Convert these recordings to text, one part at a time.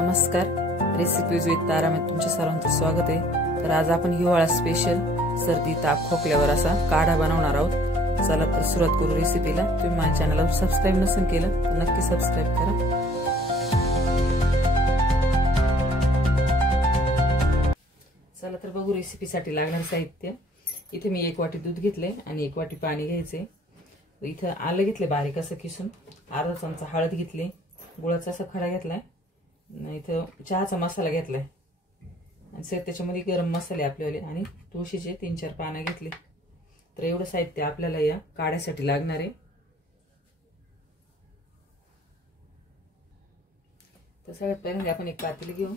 नमस्कार, recipes with तारा मध्ये तुमच्या सर्वांचं स्वागत आहे। तर आज आपण हिवाळा स्पेशल सर्दी ताप खोकल्यावर असा काढा बनवणार आहोत। चला तर सुरुवात करू रेसिपीला। तुम्ही माझ्या चॅनलला सबस्क्राइब नसेल केलं तर नक्की सबस्क्राइब करा। चला तर बघू रेसिपीसाठी लागणारे साहित्य। इथे मी 1 वाटी दूध घेतले आणि 1 वाटी पाणी घ्यायचे। इथे आलं घेतले बारीक असं किसून, अर्धा चमचा हळद घेतली, गुळाचा असा खडा घेतलाय, इथं चहाचा मसाला घेतलाय आणि त्याच्यामध्ये गरम मसाले आपल्याले आणि तुळशीचे 3-4 पानं घेतली। तर एवढं साहित्य आपल्याला या काढ्यासाठी लागणार आहे। तर सगळ्यात पहिल्यांदा आपण एक पातेली घेऊ,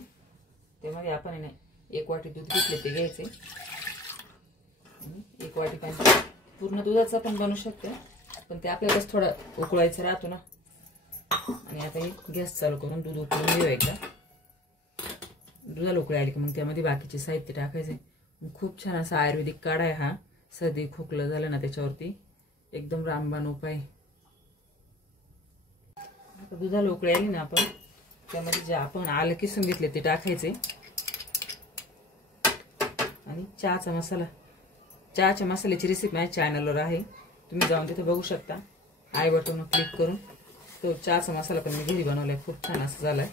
त्यामध्ये आपण 1 वाटी दूध घेतले ते घ्यायचे, 1 वाटी पाणी। पूर्ण दुधाचा पण बनवू शकते पण ते आपल्याला थोडं उकळायचं राहतो ना। आणि आता गॅस चालू करून दूध उकळून घेऊ एकदा। दुधाला उकळी आली की मग त्यामध्ये बाकीचे साहित्य टाकायचे। खूप छान असा आयुर्वेदिक काढा आहे हा। सर्दी खोकलं झालं ना त्याच्यावरती एकदम रामबाण उपाय। आता दुधाला उकळी आली ना आपण त्यामध्ये जे आपण आलं किसून घेतले ते टाकायचे आणि चहाचा मसाला। चहाच्या मसाल्याची रेसिपी माझ्या चॅनलवर आहे, तुम्ही जाऊन तिथे बघू शकता। आय बटनवर क्लिक करून तो चहाचा मसाला पण मी घरी बनवलाय, खूप छान असं झालाय।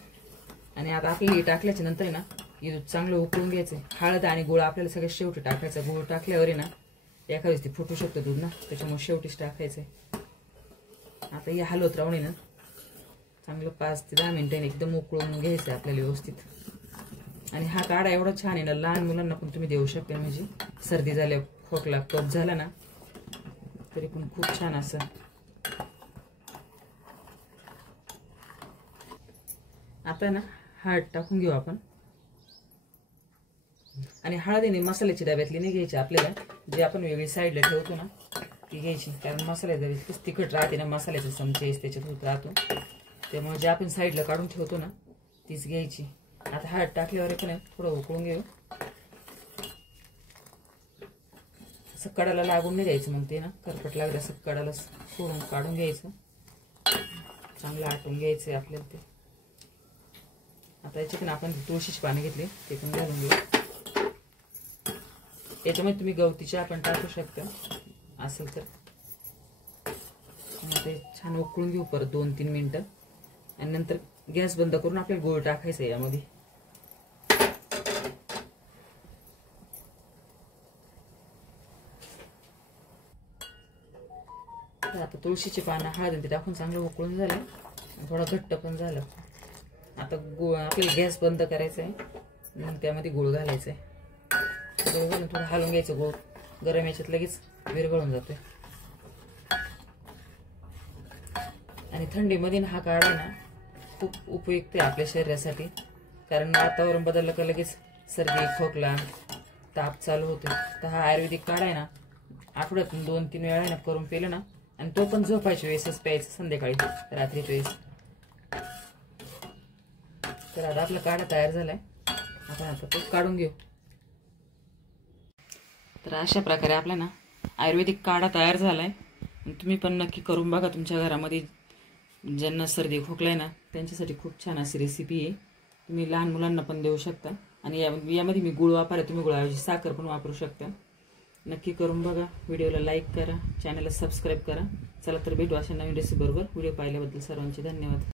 आणि आता आपल्याला हे टाकल्याच्या नंतर ना हे दूध चांगलं उकळून घ्यायचं। हळद आणि गुळ आपल्याला सगळं शेवटी टाकायचं। गुळ टाकल्यावर ना एखाद्या वेळेस ते फुटू शकतं दूध ना, त्याच्यामुळे शेवटीच टाकायचंय। आता हे हलवत राहून ना चांगलं 5 ते 10 मिनिटांनी एकदम उकळून घ्यायचं आपल्याला व्यवस्थित। आणि हा काढा एवढा छान आहे ना, लहान मुलांना पण तुम्ही देऊ शकता। म्हणजे सर्दी झाल्या, खोकला कफ झाला ना तरी पण खूप छान असं। आता ना हळद टाकून घेऊ आपण। आणि हळदीने मसाल्याची डब्यातली नाही घ्यायची आपल्याला, जे आपण वेगळी साईडला ठेवतो ना ती घ्यायची, कारण मसाल्याच्या डब्यात तिखट राहते ना, मसाल्याचा चमचे त्याच्यात होत राहतो, त्यामुळे जे आपण साईडला काढून ठेवतो ना तीच घ्यायची। आता हळद टाकल्यावर पण थोडं उकळून घेऊ। असं कडाला लागून नाही द्यायचं, मग ते ना करपट लागलं असं कडाला सोडून काढून घ्यायचं। चांगलं आटून घ्यायचं आपल्याला ते। आता याच्यातून आपण तुळशीची पाने घेतली ते पण घालून घेऊ। याच्यामध्ये तुम्ही गवती चहा पण टाकू शकता असेल तर। ते छान उकळून घेऊ परत 2-3 मिनिटं आणि नंतर गॅस बंद करून आपल्याला गूळ टाकायचा यामध्ये। आता तुळशीची पानं हळद टाकून चांगलं उकळून झालं, थोडा घट्ट पण झालं। आता गुळ आपल्याला गॅस बंद करायचा आहे, मग त्यामध्ये गुळ घालायचा आहे। गुळ घालून थोडं हलवून घ्यायचं। गुळ गरम याच्यात लगेच विरघळून जातोय। आणि थंडीमध्ये हा काढा ना खूप उपयुक्त आहे आपल्या शरीरासाठी, कारण वातावरण बदललं का लगेच सर्दी खोकला ताप चालू होतो। तर हा आयुर्वेदिक काढा आहे ना आठवड्यातून 2-3 वेळा ना करून पिलं ना, आणि तो पण झोपायच्या वेळेसच प्यायचं, संध्याकाळी रात्रीच्या वेळेस। तर आता आपला काढा तयार झालाय, आपण आता तो काढून घेऊ। तर अशा प्रकारे आपला ना आयुर्वेदिक काढा तयार झालाय। तुम्ही पण नक्की करून बघा तुमच्या घरामध्ये। ज्यांना सर्दी खोकलाय ना त्यांच्यासाठी खूप छान अशी रेसिपी आहे, तुम्ही लहान मुलांना पण देऊ शकता। आणि यामध्ये मी गुळ वापरला, तुम्ही गुळाऐवजी साखर पण वापरू शकता। नक्की करून बघा। व्हिडिओला लाईक करा, चॅनलला सबस्क्राईब करा। चला तर भेटू अशा नवीन रेसिपी बरोबर। व्हिडिओ पाहिल्याबद्दल सर्वांचे धन्यवाद।